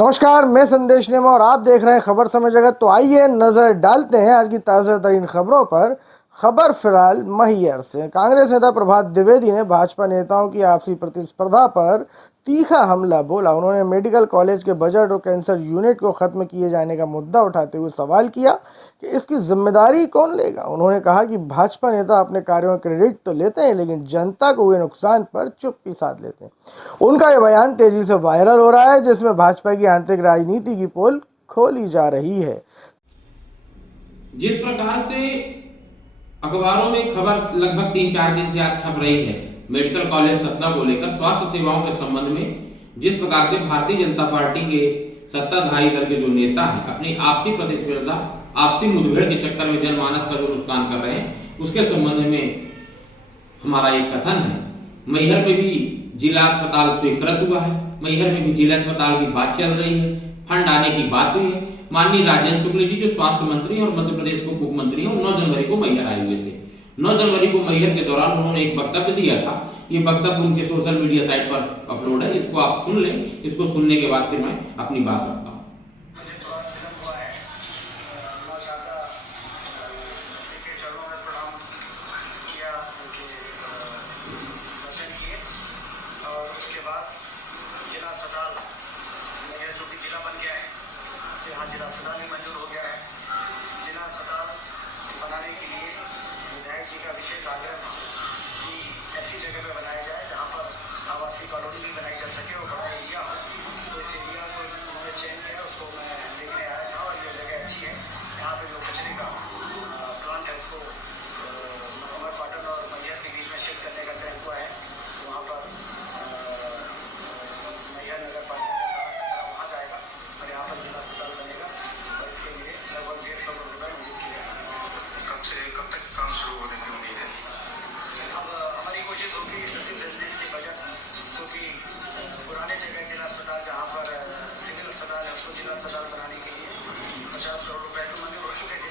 नमस्कार, मैं संदेश नेमा और आप देख रहे हैं खबर समय जगत। तो आइए नजर डालते हैं आज की ताज़ा तरीन खबरों पर। खबर फिलहाल मैहर से। कांग्रेस नेता प्रभात द्विवेदी ने भाजपा नेताओं की आपसी प्रतिस्पर्धा पर तीखा हमला बोला। उन्होंने मेडिकल कॉलेज के बजट और कैंसर यूनिट को खत्म किए जाने का मुद्दा उठाते हुए सवाल किया कि इसकी जिम्मेदारी कौन लेगा। उन्होंने कहा कि भाजपा नेता अपने कार्यों का क्रेडिट तो लेते हैं, लेकिन जनता को हुए नुकसान पर चुप्पी साध लेते हैं। उनका यह बयान तेजी से वायरल हो रहा है, जिसमें भाजपा की आंतरिक राजनीति की पोल खोली जा रही है। जिस प्रकार से अखबारों में खबर लगभग 3-4 दिन से आज छप रही है मेडिकल कॉलेज सतना को लेकर, स्वास्थ्य सेवाओं के संबंध में जिस प्रकार से भारतीय जनता पार्टी के सत्ताधारी दल के जो नेता हैं अपनी आपसी प्रतिस्पर्धा, आपसी मुठभेड़ के चक्कर में जनमानस का जो नुकसान कर रहे हैं, उसके संबंध में हमारा एक कथन है। मैहर में भी जिला अस्पताल स्वीकृत हुआ है। मैहर में भी जिला अस्पताल की बात चल रही है, फंड आने की बात हुई है। माननीय राजेंद्र शुक्ल जी जो स्वास्थ्य मंत्री और मध्य प्रदेश के उप मुख्यमंत्री हैं, 9 जनवरी को मैहर आए हुए थे। 9 जनवरी को मैहर के दौरान उन्होंने एक वक्तव्य दिया था। ये वक्तव्य उनके सोशल मीडिया साइट पर अपलोड है, इसको आप सुन लें। इसको सुनने के बाद फिर मैं अपनी बात रखता हूँ। जिला अस्पताल भी मंजूर हो गया है। जिला अस्पताल बनाने के लिए विधायक जी का विशेष आग्रह था कि ऐसी जगह पे बनाया जाए जहाँ पर आवासीय कॉलोनी भी बनाई जा सके और बड़ा एरिया हो। तो इस एरिया को उन्होंने चयन किया, उसको मैं देखने आया था और ये जगह अच्छी है। यहाँ पे जो कचरे का प्लांट है उसको अमरपाटन और मैहर के बीच में शिफ्ट करने का तय हुआ है। वहाँ पर मैहर नगर पालिका का कचरा वहाँ जाएगा और यहाँ पर जिला अस्पताल बनेगा। और इसके लिए लगभग 150 करोड़ रुपये मंजूर किए हैं। कब तक काम शुरू होने की उम्मीद है? अब हमारी कोशिश होगी जल्दी से जल्दी इसके बजट, क्योंकि पुराने जगह जिला अस्पताल जहाँ पर सिविल अस्पताल है उसको जिला अस्पताल बनाने के लिए 50 करोड़ रुपये तो मंजूर हो चुके थे,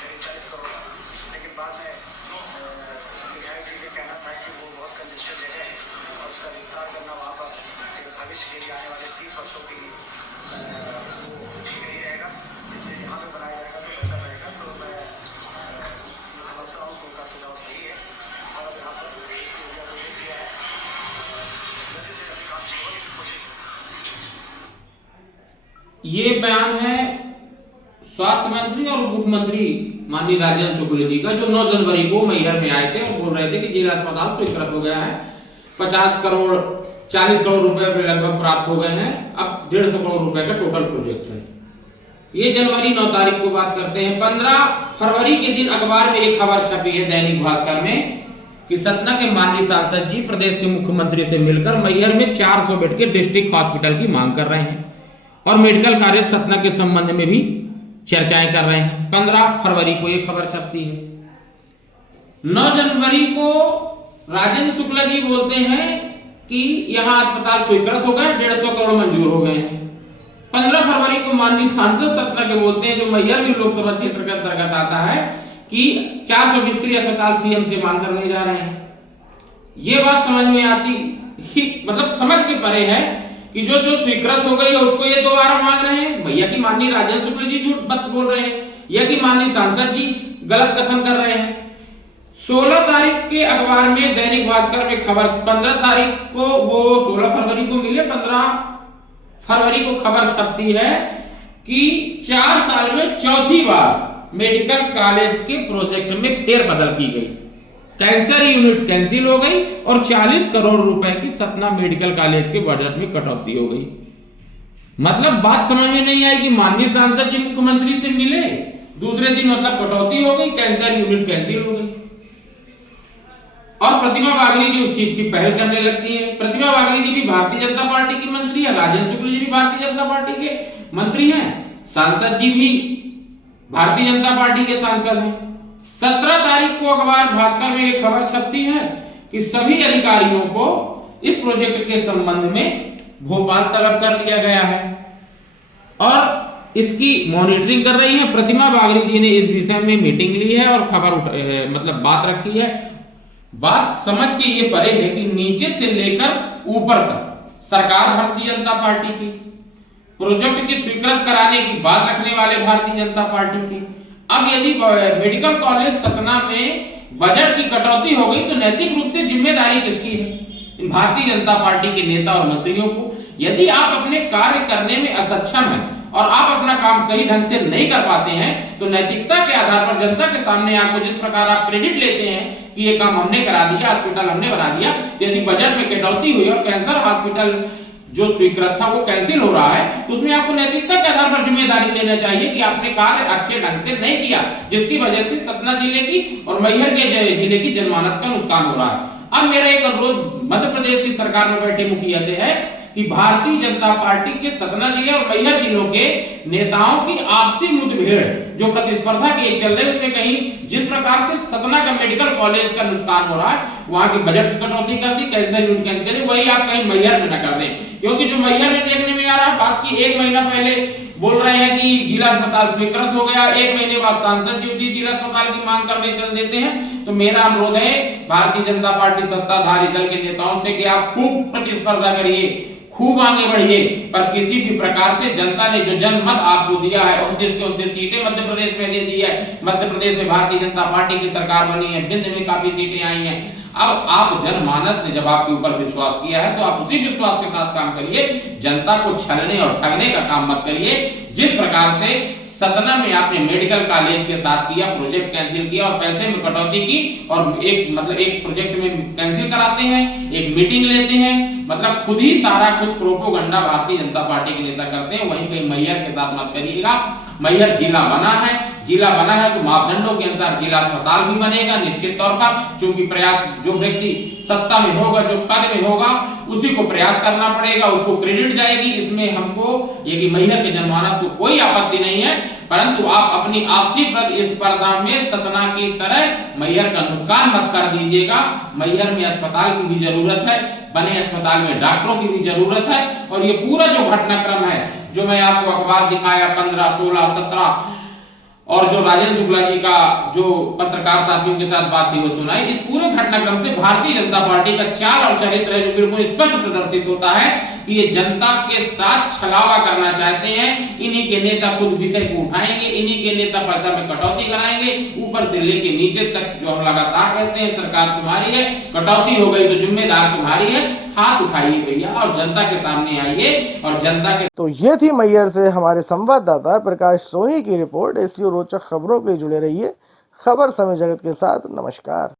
करीब 40 करोड़। लेकिन बाद में विधायक जी का कहना था कि वो बहुत कंजेस्टेड जगह है और उसका विस्तार करना वहाँ पर भविष्य के लिए आने वाले 30 वर्षों के लिए वो ठीक नहीं रहेगा। यहाँ पे बनाया जाएगा तो बेहतर रहेगा। तो मैं समझता हूँ कि उनका सुझाव सही है और यहाँ पर किया है, जल्दी से जल्दी काम शुरू होने की कोशिश है। ये बयान है स्वास्थ्य मंत्री और उप मुख्यमंत्री माननीय राजेंद्र शुक्ल जी का, जो 9 जनवरी को मैहर में आए थे और बोल रहे थे कि जिला अस्पताल स्वीकृत हो गया है। 40 करोड़ रुपए लगभग प्राप्त हो गए हैं। अब 150 करोड़ रुपए का टोटल प्रोजेक्ट है। ये जनवरी 9 तारीख को बात करते हैं। 15 फरवरी के दिन अखबार में एक खबर छपी है दैनिक भास्कर में कि सतना के माननीय सांसद जी प्रदेश के मुख्यमंत्री से मिलकर मैहर में 400 बेड के डिस्ट्रिक्ट हॉस्पिटल की मांग कर रहे हैं और मेडिकल कॉलेज सतना के संबंध में भी चर्चाएं कर रहे हैं। 15 फरवरी को ये खबर छपती है। 9 जनवरी को राजेंद्र शुक्ला जी बोलते हैं कि यहां अस्पताल स्वीकृत हो गए, 150 करोड़ मंजूर हो गए हैं। 15 फरवरी को माननीय सांसद सतना के बोलते हैं, जो मैहर भी लोकसभा क्षेत्र के अंतर्गत आता है, कि 400 बिस्तरी अस्पताल सीएम से मांग करने जा रहे हैं। ये बात समझ में आती ही, मतलब समझ के परे है कि जो स्वीकृत हो गई है उसको ये दोबारा मांग रहे हैं। भैया की माननीय राजेंद्र शुक्ल जी झूठ बात बोल रहे हैं या कि माननीय सांसद जी गलत कथन कर रहे हैं। 16 तारीख के अखबार में दैनिक भास्कर में खबर, 15 तारीख को वो 16 फरवरी को मिले, 15 फरवरी को खबर छपती है कि 4 साल में चौथी बार मेडिकल कॉलेज के प्रोजेक्ट में फेरबदल की गई। कैंसर यूनिट कैंसिल हो गई और 40 करोड़ रुपए की सतना मेडिकल कॉलेज के बजट में कटौती हो गई। मतलब बात समझ में नहीं आई कि माननीय सांसद जी मुख्यमंत्री से मिले, दूसरे दिन मतलब कटौती हो गई, कैंसर यूनिट कैंसिल हो गई। और प्रतिमा बागरी जी उस चीज की पहल करने लगती है। प्रतिमा बागरी जी भी भारतीय जनता पार्टी की मंत्री है, राजेंद्र शुक्ल जी भी भारतीय जनता पार्टी के मंत्री हैं, सांसद जी भी भारतीय जनता पार्टी के सांसद हैं। 17 तारीख को अखबार भास्कर में एक खबर छपती है कि सभी अधिकारियों को इस प्रोजेक्ट के संबंध में भोपाल तलब कर लिया गया है और इसकी मॉनिटरिंग कर रही है। प्रतिमा बागरी जी ने इस विषय में मीटिंग ली है और खबर मतलब बात रखी है। बात समझ के ये परे है कि नीचे से लेकर ऊपर तक सरकार भारतीय जनता पार्टी की, प्रोजेक्ट की स्वीकृत कराने की बात रखने वाले भारतीय जनता पार्टी के। अब यदि मेडिकल कॉलेज सतना में बजट की कटौती हो गई तो नैतिक रूप से जिम्मेदारी किसकी है? भारतीय जनता पार्टी के नेता और मंत्रियों को। यदि आप अपने कार्य करने में असक्षम हैं और आप अपना काम सही ढंग से नहीं कर पाते हैं तो नैतिकता के आधार पर जनता के सामने आपको जिस प्रकार आप क्रेडिट लेते हैं कि ये काम हमने करा दिया, हॉस्पिटल हमने बना दिया, तो यदि बजट में कटौती हुई और कैंसर हॉस्पिटल जो स्वीकृत था वो कैंसिल हो रहा है तो उसमें आपको नैतिकता के आधार पर जिम्मेदारी लेना चाहिए कि आपने कार्य अच्छे ढंग से नहीं किया, जिसकी वजह से सतना जिले की और मैहर के जिले की जनमानस का नुकसान हो रहा है। अब मेरा एक अनुरोध मध्य प्रदेश की सरकार में बैठे मुखिया से है कि भारतीय जनता पार्टी के सतना जिले और मैहर जिलों के नेताओं की आपसी मुठभेड़ जो प्रतिस्पर्धा की चल रही है उसमें कहीं जिस प्रकार से सतना का मेडिकल कॉलेज का नुकसान हो रहा है, वहां की बजट की कटौती कर दी, कैंसर यूनिट कैंसिल करी, वही आप कहीं मैहर में न कर दें। क्योंकि जो मैहर में देखने में आ रहा है, बात की 1 महीना पहले बोल रहे हैं कि जिला अस्पताल स्वीकृत हो गया, 1 महीने बाद सांसद जी उसी जिला अस्पताल की मांग करने चल देते हैं। तो मेरा अनुरोध है भारतीय जनता पार्टी सत्ताधारी दल के नेताओं से कि आप खूब प्रतिस्पर्धा करिए, खूब आगे बढ़िए, पर किसी भी प्रकार से जनता ने जो जनमत आपको दिया है 29 के 29 सीटें मध्य प्रदेश में दे दी है। मध्य प्रदेश में भारतीय जनता पार्टी की सरकार बनी है, विंध्य में काफी सीटें आई हैं। अब आप जनमानस ने जब आपके ऊपर विश्वास किया है तो आप उसी विश्वास के साथ काम करिए, जनता को छलने और ठगने का काम मत करिए। जिस प्रकार से सतना में आपने मेडिकल कॉलेज के साथ किया, प्रोजेक्ट कैंसिल किया और पैसे में कटौती की और एक प्रोजेक्ट में कैंसिल कराते हैं, एक मीटिंग लेते हैं, मतलब खुद ही सारा कुछ प्रोपोगंडा भारतीय जनता पार्टी के नेता करते हैं। वहीं कहीं मैहर के साथ मत करिएगा। मैहर जिला बना है, जिला बना है तो मापदंडों के अनुसार जिला अस्पताल भी बनेगा निश्चित तौर पर, क्योंकि प्रयास जो व्यक्ति सत्ता में होगा, जो पद में होगा, उसी को प्रयास करना पड़ेगा, उसको क्रेडिट जाएगी। इसमें हमको ये कि मैहर के जनमानस को कोई आपत्ति नहीं है, परंतु आप अपनी आपसी प्रतिस्पर्धा में सतना की तरह मैहर का नुकसान मत कर दीजिएगा। मैहर में अस्पताल की भी जरूरत है, बने अस्पताल में डॉक्टरों की भी जरूरत है। और ये पूरा जो घटनाक्रम है जो मैं आपको अखबार दिखाया 15, 16, 17 और जो राजेंद्र शुक्ला जी का जो पत्रकार साथियों के साथ बात थी वो सुनाई, इस पूरे घटनाक्रम से भारतीय जनता पार्टी का चाल और चरित्र है जो बिल्कुल स्पष्ट प्रदर्शित होता है कि ये जनता के साथ छलावा करना चाहते हैं। इन्हीं के नेता खुद विषय को उठाएंगे, इन्हीं के नेता पैसा में कटौती कराएंगे, ऊपर से लेके नीचे तक जो हम लगातार कहते हैं सरकार तुम्हारी है, कटौती हो गई तो जिम्मेदार तुम्हारी है। हाथ उठाइए भैया और जनता के सामने आइए और जनता के। तो ये थी मैहर से हमारे संवाददाता प्रकाश सोनी की रिपोर्ट। ऐसी रोचक खबरों के लिए जुड़े रहिए खबर समय जगत के साथ। नमस्कार।